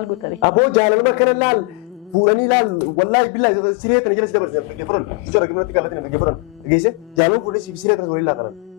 maal gootare aboo jaalaluma kana laal fuudhanii laal wallaahi billaahi siree tana jala si dabarsan dhaggeeffaran jira gimratti qallatin dhaggeeffaran dhageesse jaalaluma fuudhee si siree tana waliin laa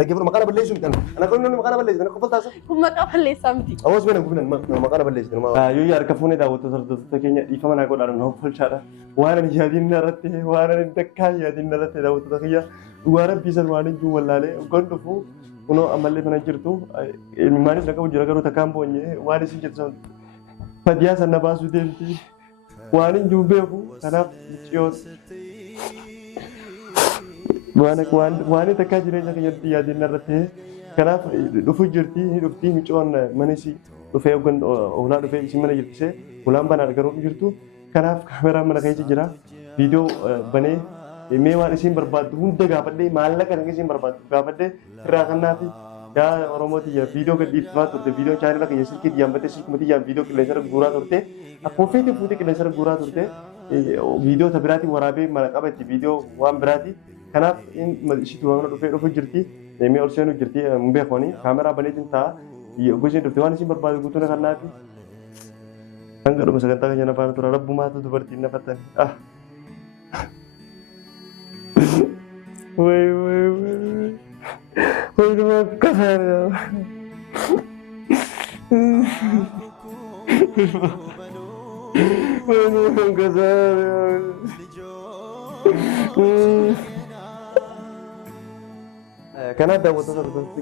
dhaggeeffaran maqaa balleessu mitan ana kan namni maqaa balleessu kana qofal taasa kun maqaa balleessaa miti awoos bena gubinan maqaa balleessu yoo yaar kafuune daawwattu sardota keenya dhiifama naa godhaan noo folchaadha waan ani yaadiin narratti waan ani dakkaa yaadiin narratti daawwattu kiyya dhugaa rabbii san waan hin wallaalee gondofu kuno amalle mana jirtu ilmaanis naqabu jira garuu takkaan boonye waan isin jirtu fadiyaa sanna baasuu deemti waan hin beeku kanaaf ciyoos waan takkaa jireenya keenyatti yaadiin narratti kanaaf dhufu jirti dhufti micoon manisi dhufee oolaa dhufee isin mana jirtisee ulaan banaa garuu jirtu kanaaf kaameraan mana keessa jira viidiyoo banee mee waan isin barbaaddu hunda gaafadhee maallaqa kan isin barbaaddu gaafadhee irraa kannaafi yaa oromooti yaa viidiyoo gadhiifaa turte viidiyoo chaanela kiyya silkii yaambattee silkumatti yaam viidiyoo qilleensarra guuraa turte akkuma feete fuute qilleensarra guuraa turte viidiyoo ta biraatiin waraabee mana qabatti viidiyoo waan biraati kanaaf ishiitu waan dhufee dhufu jirti mee ol seenu jirti hin beekoni kaameraa baneetiin ta'a gosin dhufte waan isin barbaaddu guutuuna kannaafi hanga dhuma sagantaa keenya nafaan tura rabbumaatu dubartiin nafattan Wait. Wait a minute. Karena ada waktu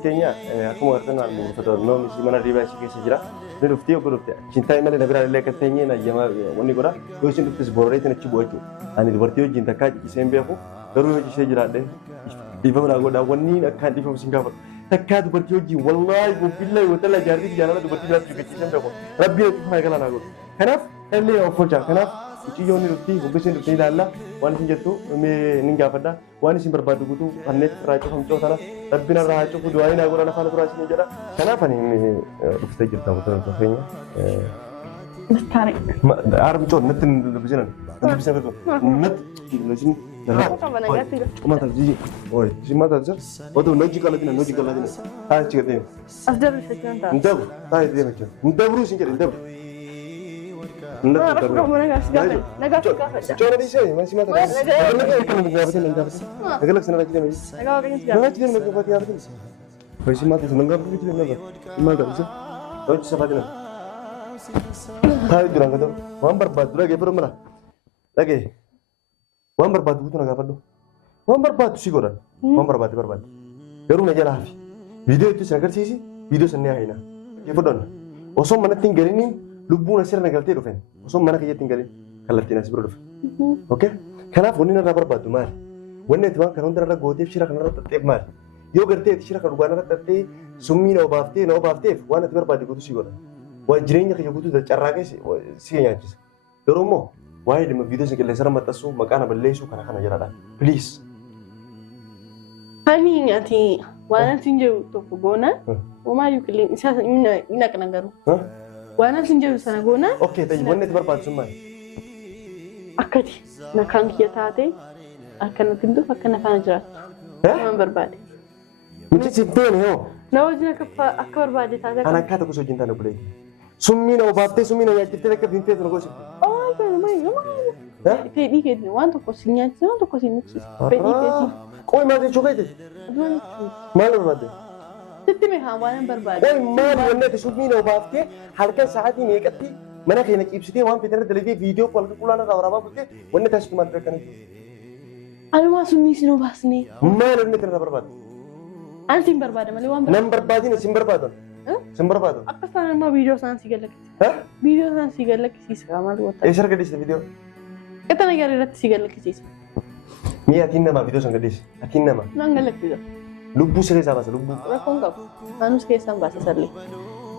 kayaknya aku mau kenal dengan foto nom si mana riba si kese jira ni rufti aku rufti cinta ini ada berada lekat tanya na jama wani gora dosin rufti seborang itu nak cuba itu ani berarti cinta kaj isembe aku baru aja saya jira deh ibu mana aku dah wani akan ibu Singapura takkan berarti uji wallahi billahi wa taala jari jalan itu berarti jelas juga isembe aku Rabbi itu mana kalah aku kenapa ele aku cakap kenapa Ichi yoni rufti bukan rufti dalla wani sinjatu me ninja pada wani sim berbadu kutu anet rajo hamco sana tapi na rajo kudu ain aku rana fana kurasi jara kenapa nih me rufti cerita betul kayaknya tarik arm con netin bisa betul net lesin mata jiji oi si mata jar oh tuh noji kalau tina ah cikgu dia asdar bisa cerita ndab tahu dia macam ndab ru sinjat ndab Nah, aku kamu negasi kafe. Coba di sini masih mata. Negasi kan negasi negasi. Negasi sana lagi dia. Negasi dia negasi apa dia? Masih mata senengah begitu dia negasi. Mata bisa. Tahu siapa dia? Tahu dia orang kata. Wan berbatu lagi perumah. Lagi. Wan berbatu itu negara apa? Wan berbatu sih koran. Wan berbatu. Baru meja lah. Video itu saya kerja sih. Video sennya ini. Ya betul. Osok mana tinggal ini? Lubbu nasir nagalti rufen. Osum mana kaya tinggalin kalati nasib rufen. Oke? Kenapa wani nara berbatu mar? Wani itu kan orang nara gotip shira kan nara tetep mar. Yo gerte shira kan ruban nara tetep summi no bafte. Wani itu berbatu kutu sih gora. Wajrinya kaya kutu dah carake sih nyajis. Terumo. Wahai di video sih kelesar matasu makana belesu kana jarada. Please. Hani ngati wana tinjau toko gona. Oma yukelin isa ina kana garu. Wana sinjau sana gona. Oke, tapi wanita itu berbatu semua. Akadi, nakang kia tate, akan tindu akan afan jerat. Mana berbadi. Macam cinta ni ho. Nawajnya aku berbadi tate. Anak kata aku so cinta nak boleh. Summi no bafte, summi no ya kita lekat cinta tu nak gosip. Oh, itu namanya. Pedi pedi, wan tu kosinya, wan tu kosinya. Pedi. Kau mana cukai tu? Mana berbadi? Titi mehawan berbadi. Oi mal wanita summi no bafte, halkan saat ini ekati. Mana kena kipsiti wan Peter televisi video call ke pulang nak orang apa boleh? Wanita suka matrakan itu. Anu masuk ni sino bahas ni. Mana wanita nak berbadi? Anjing berbadi, malu wan. Nam berbadi ni sim berbadi. Sim berbadi. Apa sana mah video sana sih galak. Hah? Video sana sih galak sih sama lu. Esar kedis video. Kita nak cari rat sih galak sih. Mi atin nama video sang kedis. Atin nama. Nang galak video. Lubbu sih sama lubbu. Rakong kau. Anu sih sama bahasa serli.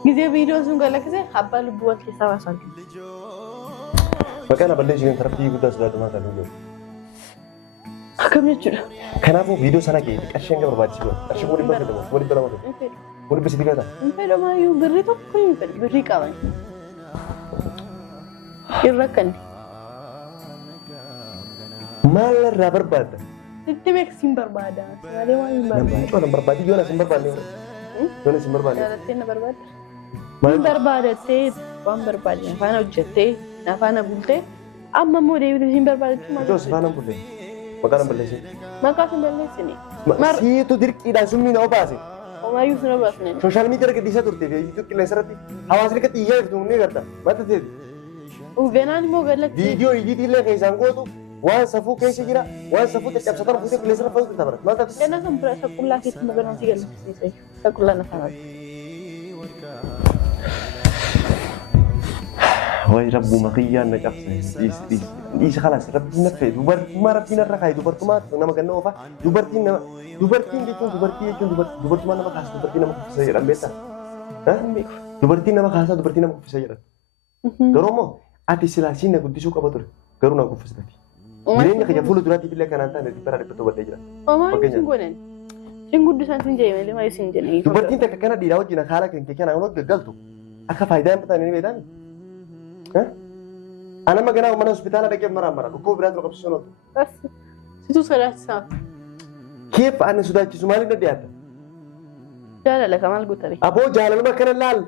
Gizi video sang galak sih. Apa lu buat kisah bahasa? Makanya balik sini terapi kita sudah mata dulu. Akamnya cura. Kenapa video sana gitu? Asyik enggak berbadi sih. Asyik mau dibaca dong. Mau dibaca apa? Mau dibaca tiga tak? Pero mayu beri tu kau yang beri kawan. Irakan. Malah rubber band. Itu mek simbar bada. Ada yang simbar bada. Itu orang berbadi juga sim berbadi. Mana sim berbadi? Ada yang berbadi. Barbaadattee waan barbaadde afaan hojjettee afaan bultee amma immoo deebiin hin barbaadatu malee. Jos afaan bulle. Maqaan balleessin. Maqaa hin balleessine. Siitu dirqiidhaan summii na obaase. Omaayyuu suna baasne. Sooshaal miidiyaa gadhiisaa turte fi YouTube qilleensa irratti hawaasni akka xiyyaa iftu ni garta. Mata ta'e. Uvenaan immoo galatti. Viidiyoo ijiitii illee keessaan gootu waan safuu keessa jira waan safuu caccabsatan fuutee qilleensa irra fa'uutu tapara. Mata ta'e. Ganna kan bira saqullaa keessatti magaalaa si galmeessise. Saqullaa na faana. Wai Rabbu makiyyan na cabse. Isa kalas Rabbi na fe. Dubartuma Rabbi na rakai dubartuma nama ganna ofa. Dubartiin dubartuma nama kaasa dubartiin nama kuffisa jedhan beektaa? Dubartiin nama kaasa dubartiin nama kuffisa jedhan. Garuu immoo ati silaasiin na guddisuu qaba ture. Garuu na kuffisitati. Jireenya kiyya fuula duraatiif illee kanaan taane bara dhibbatoo badee jira. Omaayyuu sin godhan. Sin guddisaan sin jee malee maayii sin jedhanii. Dubartiin takka kana dhiiraa wajjin haala kan kee kanaan wal gaggaltu akka faayidaa hin bataan ni beektaa? Ana magana mana hospitaala dhaqee maraan dhukkoo biraatu qabsiisuun oolu. Situ sodaachisaa. Keef ani sodaachisu maaliif na dhiyaata? Jaalala kamaal guutare. Aboo jaalaluma kana laal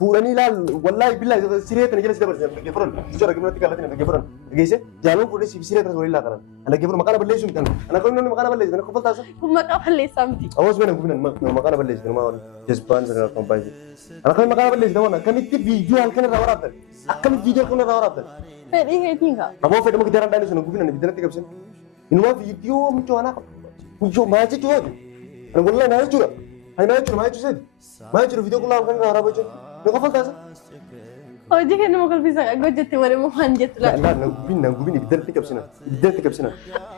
fuudhanii laal wallaahi billaahi siree tana jala si dabarsan dhagee furan. Ijo dhagee furan tikaalatti dhagee furan. Dhageesse jaalaluma fuudhee si siree tana waliin laaqaran. Dhagee furan maqaan balleessu mitan. Ana kun namni maqaan balleessu kana kofal taasisa. Kun maqaa balleessaa miti. Awoos mana gubinan maqaan balleessu nama wal jazbaan sana kompaayi. Ana kun maqaan balleessu nama akkamitti viidiyoo halkan irraa waraabdan. Akkamitti viidiyoo halkan irraa waraabdan. Fedhii keetiin kaa. Aboo fedhama gidaaraan dhaanii sana gubinan bidanatti qabsan. Inuma viidiyoo michoo anaa qaba. Michoo maa jechuudha. Ana wallaahi naa jechuudha. Ani naa jechuudha maa jechuudha. Maa jechuudha viidiyoo kullaa halkan irraa waraabaa jechuudha. Ni kofal taasisa. Hojii kennu nama kolfiisa hojjette malee moo waan jettu laa. Naan gubin ibiddatti qabsina. Ibiddatti qabsina.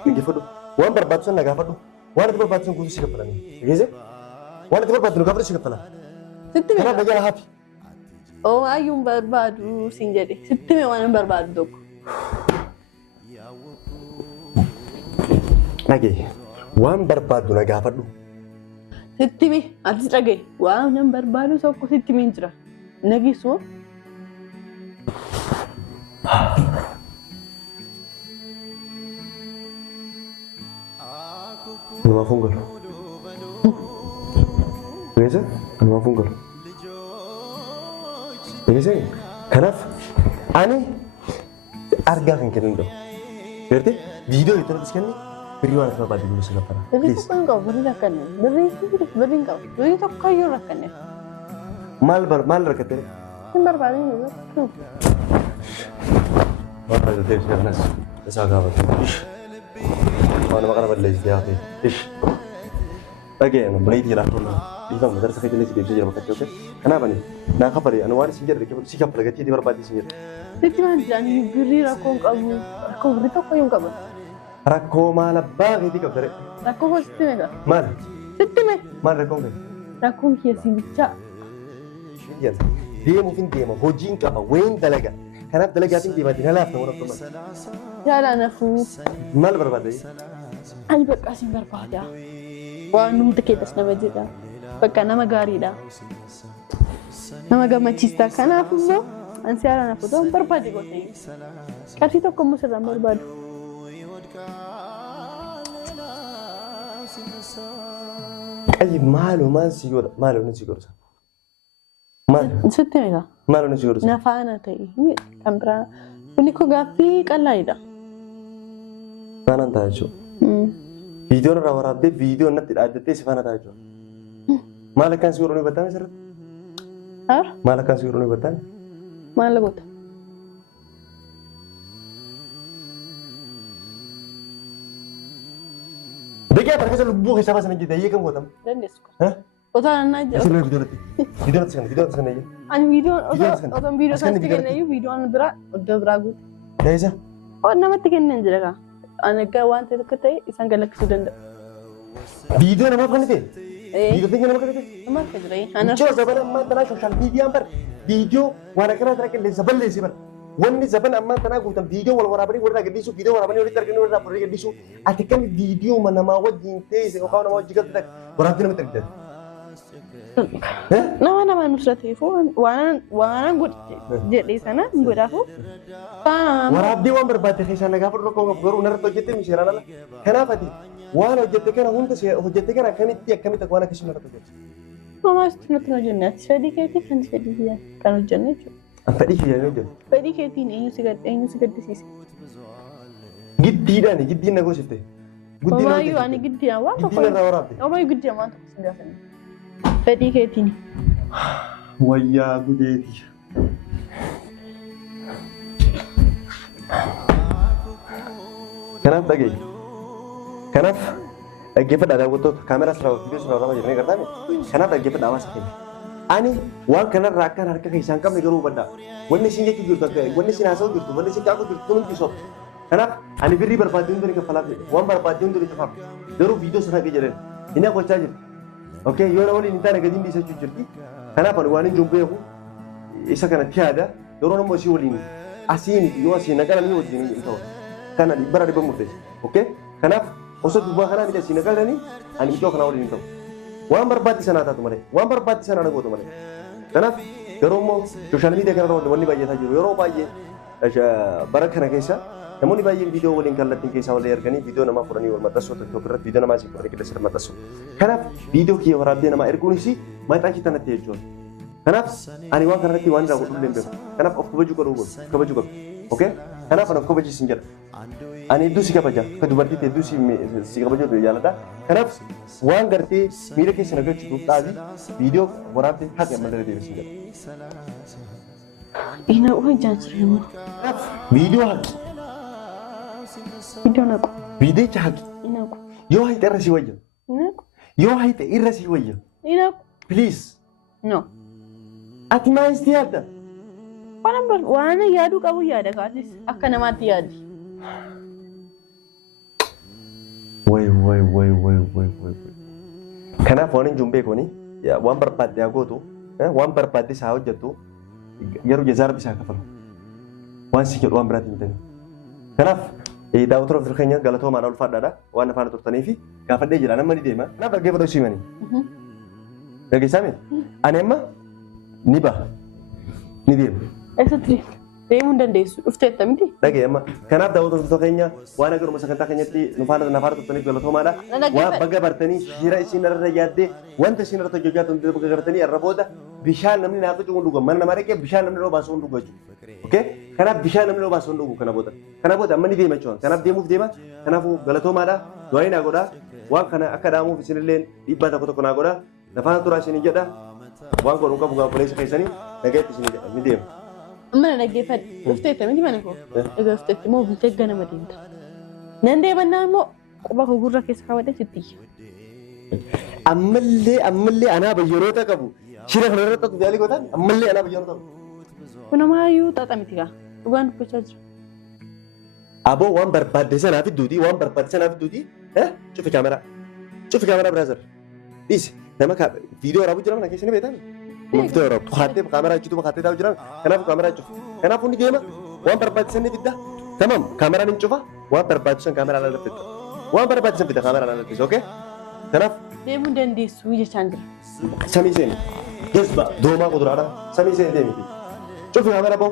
Dhaggeeffadhu. Waan barbaadu sana gaafadhu. Waan itti barbaadu sana guutuu si kaffalanii. Dhageesse? Waan itti barbaadu gaafadhu si kaffala. Sitti mee? Kanaaf nagara hafi. Omaayyuun barbaadu siin jedhe. Sitti mee waan hin barbaadu tokko. Dhagee. Waan barbaadu na gaafadhu. Sitti mee? Ati dhagee. Waan hin barbaadu tokko sitti mee jira. Nagisu. Nama fungal. Biasa? Nama fungal. Biasa? Kenapa? Ani arga kan kena dong. Berarti video itu nanti sekarang beriwan apa dulu sekarang? Beri tu kan kau beri rakan. Beri kau. Beri tu kau yang rakan. Mal rakan tu. Timbar balik ni. Apa itu dia sekarang? Saya agak apa? Mana makan apa lagi dia? Ish. Lagi yang beli di rakun. Di dalam madras saya jenis dia jadi makan juga. Kenapa nih? Nak apa dia? Anu waris sinjir dia. Sikap lagi dia berbadi sinjir. Jadi mana jangan beri rakun kamu. Rakun beri tu kau yang kamu. Rakun malah bagi dia kau. Rakun kau situ mega. Mal. Situ me. Mal rakun kau. Rakun kia si bica. Yes. Dia mungkin dia mau hojing apa? Wain dalaga. Kenapa dalaga ting dia mati halaf nomor tu? Jalan aku. Mal berbadi. Ani berkasih berbada. Wah numte kita nama jeda. Pakai nama gari dah. Nama gama cista kan aku tu. Ansiaran aku tu berbadi kau ni. Kasih tu kamu sedang berbadu. Aji malu sigur. Sitti mega. Malu sigur. Nafana ta'i. Kampra. Kuni ko gafi kalaida. Mana tahu? Video orang orang update video nanti ada tes mana tahu? Malah kan sigur ni bertanya seret. Har? Malah kan sigur ni bertanya. Malah gut. Dekya apa kisah lubu kisah apa sana kita? Iya kamu gotam. Dan desko. Hah? Otan aja. Kisah video nanti. Video nanti sana ya. Ani video otan video sana tiga nayu video an bera udah beragut. Ya isa. Oh nama tiga nih jaga. Anaknya wanti tu kata isan galak sudah. Video nama apa nih? Video tinggal nama apa nih? Nama kerja ini. Anak. Coba zaman amma tanah social media amper video warna kena terakhir lesabel lesibar. Wanni zaman amma tanah gutam video wal warabani warna gedisu video warabani warna terkini warna warna gedisu. Atikan video mana mau jinte se kau nama jika tidak warna tidak terkini. Nama nusrat itu wana gut jadi sana gut aku. Warab dia wan berbati kisah negara perlu kau ngapain unar tu jete misalnya lah. Kenapa ti? Wana jete kan hunta sih, jete kan kami tiak kami tak wana kisah unar tu jete. Mama istuutti nu jennee fedhii keetii kan fedhii kiyyaa kan hojjenne jechuudha. Fedhii kiyyaa ni hojjennu. Fedhii keetiin eenyu si gaddisiise? Giddiidhaan giddiin na goosifte. Homaayyuu ani giddina waan tokko. Giddiin irraa waraabde. Homaayyuu giddina waan tokko si gaafanne. Fedhii keetiin. Wayyaa gudeeti. Kanaaf dhagaye. Kanaaf dhaggeeffadhaa daawwattoota kaameraa sirraa viidiyoo sirraa waraabaa jiranii gartaame. Kanaaf dhaggeeffadhaa hawaasa keenya. Ani waan kanarraa akkan harka keessaa hin qabne garuu hubadhaa. Wanni isin jechuu jirtu akka wanni isin haasa'u jirtu wanni isin kaa'u jirtu kun hundi soba. Kanaaf ani birrii barbaadde hundi kaffalaaf jedhe waan barbaadde hundi kafaaf. Garuu viidiyoo sirraa jedhan inni gochaa jirti. Okay yoo na waliin hin taane gadi dhiisachuu jirti. Kanaaf ani waan hin jiru beeku isa kanatti yaada yeroo nammoo isii waliin asiin yoo asiin nagala ni wajjin hin ta'u. Kana bara dhibba murteessa. Okay kanaaf osoo dubbaa kanaa miti asiin nagalanii ani iddoo kanaa waliin hin ta'u. Waan barbaadde sanaa taatu malee waan barbaadde sanaa nagootu malee. Kanaaf yeroo immoo sooshaal miidiyaa kanarra wanni baay'ataa jiru yeroo baay'ee bara kana keessa namoonni baay'een viidiyoo waliin kallattiin keessaa walii arganii viidiyoo namaa fudhanii wal maxxansu tokko irratti viidiyoo namaa siif fudhanii qilleensatti maxxansu. Kanaaf viidiyoo kiyya waraabdee namaa erguunis maxxansi tanatti jechuudha. Kanaaf ani waan kanarratti waan irraa godhullee hin beeku. Kanaaf of kabajuu qabu kabajuu qabu. Okay? Kanaaf ani of kabajiisin jedha. Ani hedduu si kabaja akka dubartiitti hedduu si kabajuu jaalladha. Kanaaf waan gartee miira keessa nagachuuf dhaabii viidiyoo waraabdee haqa malee deebisin jedha. Ina waan jaajiruu. Kanaaf viidiyoo haqi. Viidiyoo naqu. Viidiyicha haqi. Inaqu. Yoo hayxe irra si wayya. Inaqu. Yoo hayxe irra si wayya. Inaqu. Please. No. Ati maal isti yaadda? Waan yaaduu qabu yaada kaasis akka namaatti yaadi. Way. Kanaaf waan hin jumbe kuni waan barbaadde haa gootu waan barbaadde isaa hojjettu garuu jazaarri isaa kafalu. Waan si jedhu waan biraatti mitani. Kanaaf daawwattoota ofirra keenya galatoomaan ulfaadhaadha waan afaan turtanii fi gaafadhee jira namni ni deema. Kanaaf dhaggeeffadhu siimanii. Dhaggeessaame ani amma ni baha ni deema. Eessatti deemuu hin dandeessu dhufteetta miti. Dhagee amma kanaaf daawwattoota keenya waan agaruma sagantaa keenyatti nafaana turtaniif galatoomaadha. Waan baga bartanii shira isin irra yaaddee wanta isin irratti hojjechaa turte baga gartanii irra booda bishaan namni naaf cuun dhuga mana nama dhaqee bishaan namni roobaa sun dhuga jechuudha. Okay? Kanaaf bishaan namni roobaa sun dhugu kana booda. Kana booda amma ni deema jechuudha. Kanaaf deemuuf deema. Kanaafuu galatoomaadha. Du'aa naa godhaa. Waan kana akka dhaamuuf isinillee dhiibbaa tokko naa godhaa. Nafaana turaa isin jedha. Waan godhu qabu gaafaleessa keessanii nagaatti isin jedha ni deema. Mana dhaggeeffadhu. Dhufteetta miti mana koo. Egaa dhufteetti immoo bultee ganama deemta. Nan deemannaa immoo quba koo gurra keessa kaawwadhee sitti. Ammallee anaa bayyaroota qabu. Shira kana irratti akka yaalii gootan ammallee anaa bayyaroota qabu. Kun amaayyuu xaxa miti gaa. Dhugaan dubbachaa jira. Aboo waan barbaadde sanaaf idduuti waan barbaadde sanaaf idduuti. Cufi kaameraa. Cufi kaameraa biraazar. Dhiisi nama viidiyoo waraabuu jira mana keessa ni beektan. Viidiyoo waraabuu tuqaattee kaameraa achitti tuqaattee taa'u jiran kanaaf kaameraa cufi. Kanaaf hundi deema waan barbaadde sanni fidda. Tamam kaameraan hin cufa waan barbaadde san kaameraa laala fidda. Waan barbaadde san fidda kaameraa laala fidda. Okay? Kanaaf deemuu hin dandeessu jechaan jira. Samii seeni. Jazba doomaa kuduraadha. Samii seeni deemiti. Cufi kaameraa boo.